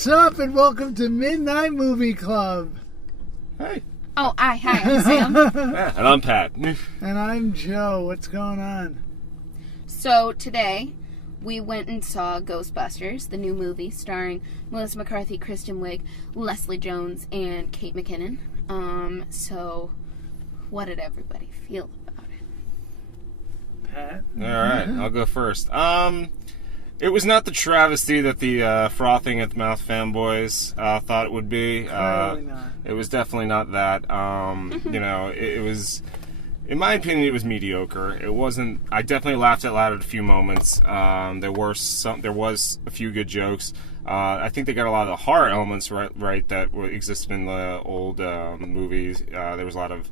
What's up, and welcome to Midnight Movie Club. Hey. Oh, hi, I'm Sam. Yeah, and I'm Pat. And I'm Joe. What's going on? So today, we went and saw Ghostbusters, the new movie starring Melissa McCarthy, Kristen Wiig, Leslie Jones, and Kate McKinnon. So what did everybody feel about it? Pat? Alright, I'll go first. It was not the travesty that the frothing at the mouth fanboys thought it would be. Clearly not. It was definitely not that. It was, in my opinion, it was mediocre. It wasn't. I definitely laughed out loud at a few moments. There was a few good jokes. I think they got a lot of the horror elements right that existed in the old movies. There was a lot of,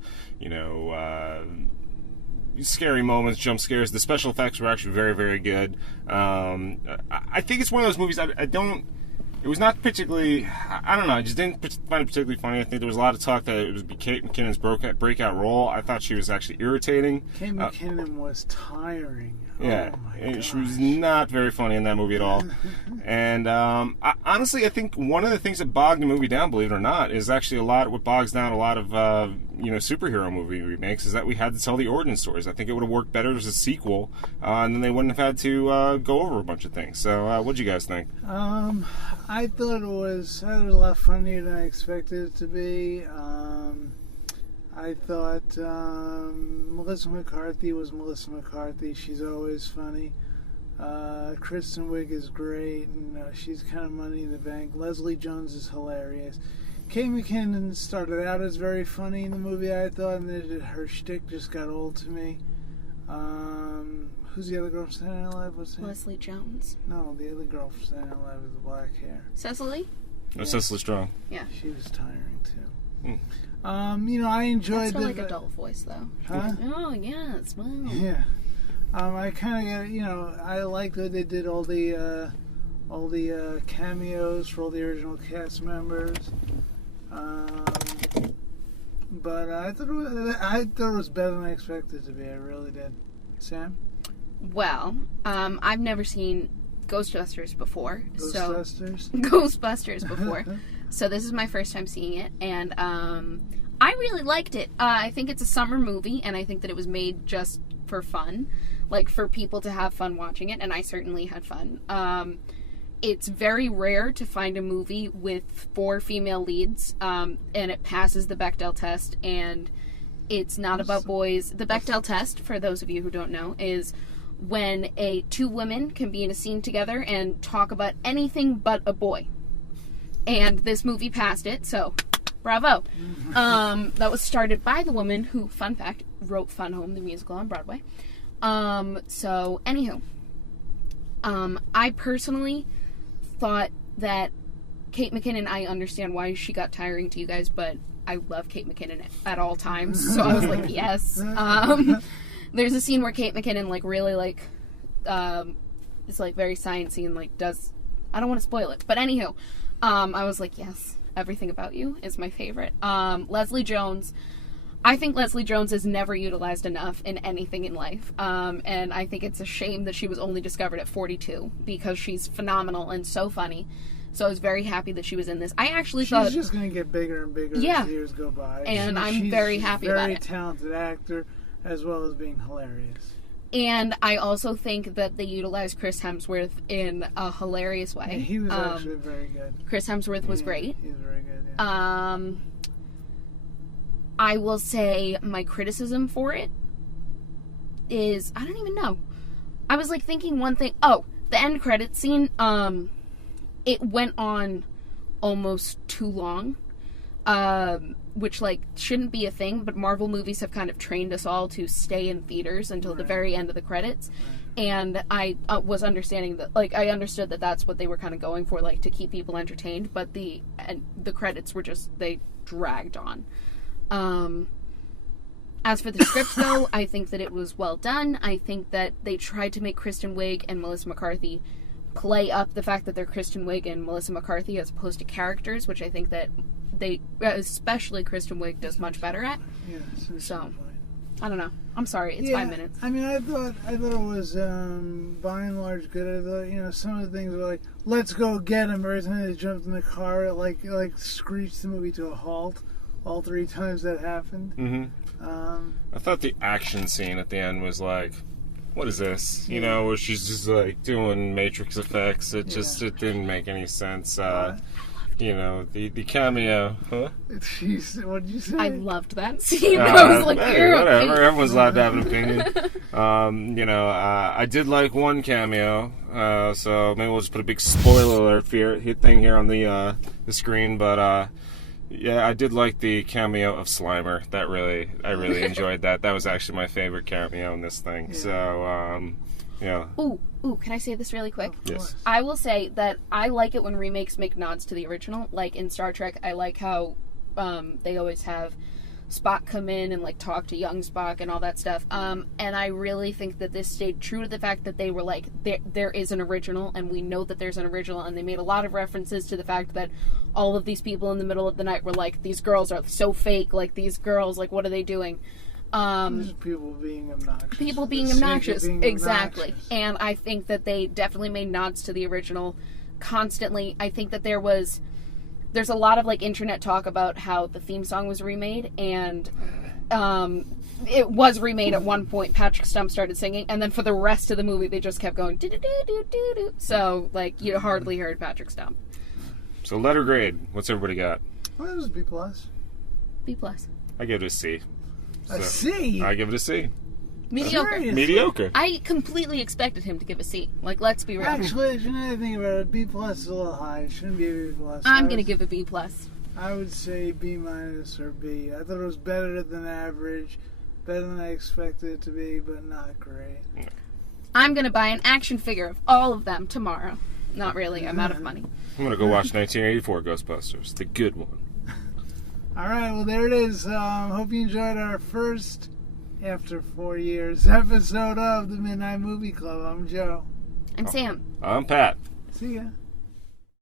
scary moments, jump scares. The special effects were actually very, very good. I think it's one of those movies it was not particularly, I don't know, I just didn't find it particularly funny. I think there was a lot of talk that it was Kate McKinnon's breakout role. I thought she was actually irritating. Kate McKinnon was tiring. Yeah, oh my gosh. She was not very funny in that movie at all. And honestly, I think one of the things that bogged the movie down, believe it or not, is actually what bogs down a lot of superhero movie remakes is that we had to tell the origin stories. I think it would have worked better as a sequel, and then they wouldn't have had to go over a bunch of things. So, what'd you guys think? I thought it was a lot funnier than I expected it to be. I thought Melissa McCarthy was Melissa McCarthy. She's always funny. Kristen Wiig is great, and she's kind of money in the bank. Leslie Jones is hilarious. Kate McKinnon started out as very funny in the movie, I thought, and then her shtick just got old to me. Who's the other girl from Saturday Night Live? What's her name? Leslie Jones. No, the other girl from Saturday Night Live with the black hair. Cecily? Oh, Cecily Strong. Yeah. She was tiring, too. Mm. I enjoyed That's her, like, adult voice, though. Huh? Oh, yes, wow. Yeah. I kind of, I liked that they did all the cameos for all the original cast members. But I thought it was better than I expected it to be. I really did. Sam? Well, I've never seen Ghostbusters before. Ghostbusters before. So this is my first time seeing it, and I really liked it. I think it's a summer movie, and I think that it was made just for fun, like for people to have fun watching it, and I certainly had fun. It's very rare to find a movie with 4 female leads, and it passes the Bechdel test, and it's not about boys. The Bechdel test, for those of you who don't know, is when 2 women can be in a scene together and talk about anything but a boy. And this movie passed it, so bravo. That was started by the woman who, fun fact, wrote Fun Home, the musical on Broadway. So, anywho. I personally thought that Kate McKinnon, I understand why she got tiring to you guys, but I love Kate McKinnon at all times, so I was like, yes. There's a scene where Kate McKinnon, really, is, very sciencey and, does... I don't want to spoil it, but anywho, I was like, yes, everything about you is my favorite. Leslie Jones, I think Leslie Jones is never utilized enough in anything in life, and I think it's a shame that she was only discovered at 42, because she's phenomenal and so funny. So I was very happy that she was in this. I actually thought... She's just going to get bigger and bigger as years go by. And I'm very happy about it. She's a very talented actor, as well as being hilarious. And I also think that they utilized Chris Hemsworth in a hilarious way. Yeah, he was actually very good. Chris Hemsworth was great. He was very good, yeah. I will say my criticism for it is... I don't even know. I was, thinking one thing... Oh, the end credits scene, it went on almost too long, which, shouldn't be a thing, but Marvel movies have kind of trained us all to stay in theaters until the very end of the credits, and I was understanding that, I understood that that's what they were kind of going for, to keep people entertained, but the credits were just, they dragged on. As for the script, though, I think that it was well done. I think that they tried to make Kristen Wiig and Melissa McCarthy play up the fact that they're Kristen Wiig and Melissa McCarthy as opposed to characters, which I think that they, especially Kristen Wiig, does much better at. Yeah, so, I don't know. I'm sorry. It's 5 minutes. I mean, I thought it was by and large good. I thought, some of the things were like, "Let's go get him!" Every time they jumped in the car, it like screeched the movie to a halt. All 3 times that happened. Mm-hmm. I thought the action scene at the end was like, what is this? Where she's just like doing Matrix effects. It didn't make any sense. The cameo. Huh? Jeez, what did you say? I loved that scene. I was like, hey, whatever. Everyone's allowed to have an opinion. I did like one cameo. So maybe we'll just put a big spoiler alert thing here on the screen. But I did like the cameo of Slimer. I really enjoyed that. That was actually my favorite cameo in this thing. Yeah. So, Ooh, can I say this really quick? Yes. I will say that I like it when remakes make nods to the original. Like in Star Trek, I like how they always have Spock come in and like talk to young Spock and all that stuff. And I really think that this stayed true to the fact that they were like, there is an original, and we know that there's an original, and they made a lot of references to the fact that all of these people in the middle of the night were like, these girls are so fake, like these girls, like what are they doing? People being obnoxious. Exactly. And I think that they definitely made nods to the original constantly. I think that there's a lot of like internet talk about how the theme song was remade, and it was remade at one point. Patrick Stump started singing, and then for the rest of the movie they just kept going do do do do do do. So like you hardly heard Patrick Stump. So letter grade, what's everybody got? Well, it was B+. B+. I give it a C. A C? I give it a C. Mediocre. Seriously? Mediocre. I completely expected him to give a C. Like, let's be real. Actually, if you know anything about it, B+ is a little high. It shouldn't be a B+. I'm going to give a B+. I would say B- or B. I thought it was better than average, better than I expected it to be, but not great. I'm going to buy an action figure of all of them tomorrow. Not really. I'm out of money. I'm going to go watch 1984 Ghostbusters, the good one. All right, well, there it is. Hope you enjoyed our first, after 4 years, episode of the Midnight Movie Club. I'm Joe. I'm Sam. I'm Pat. See ya.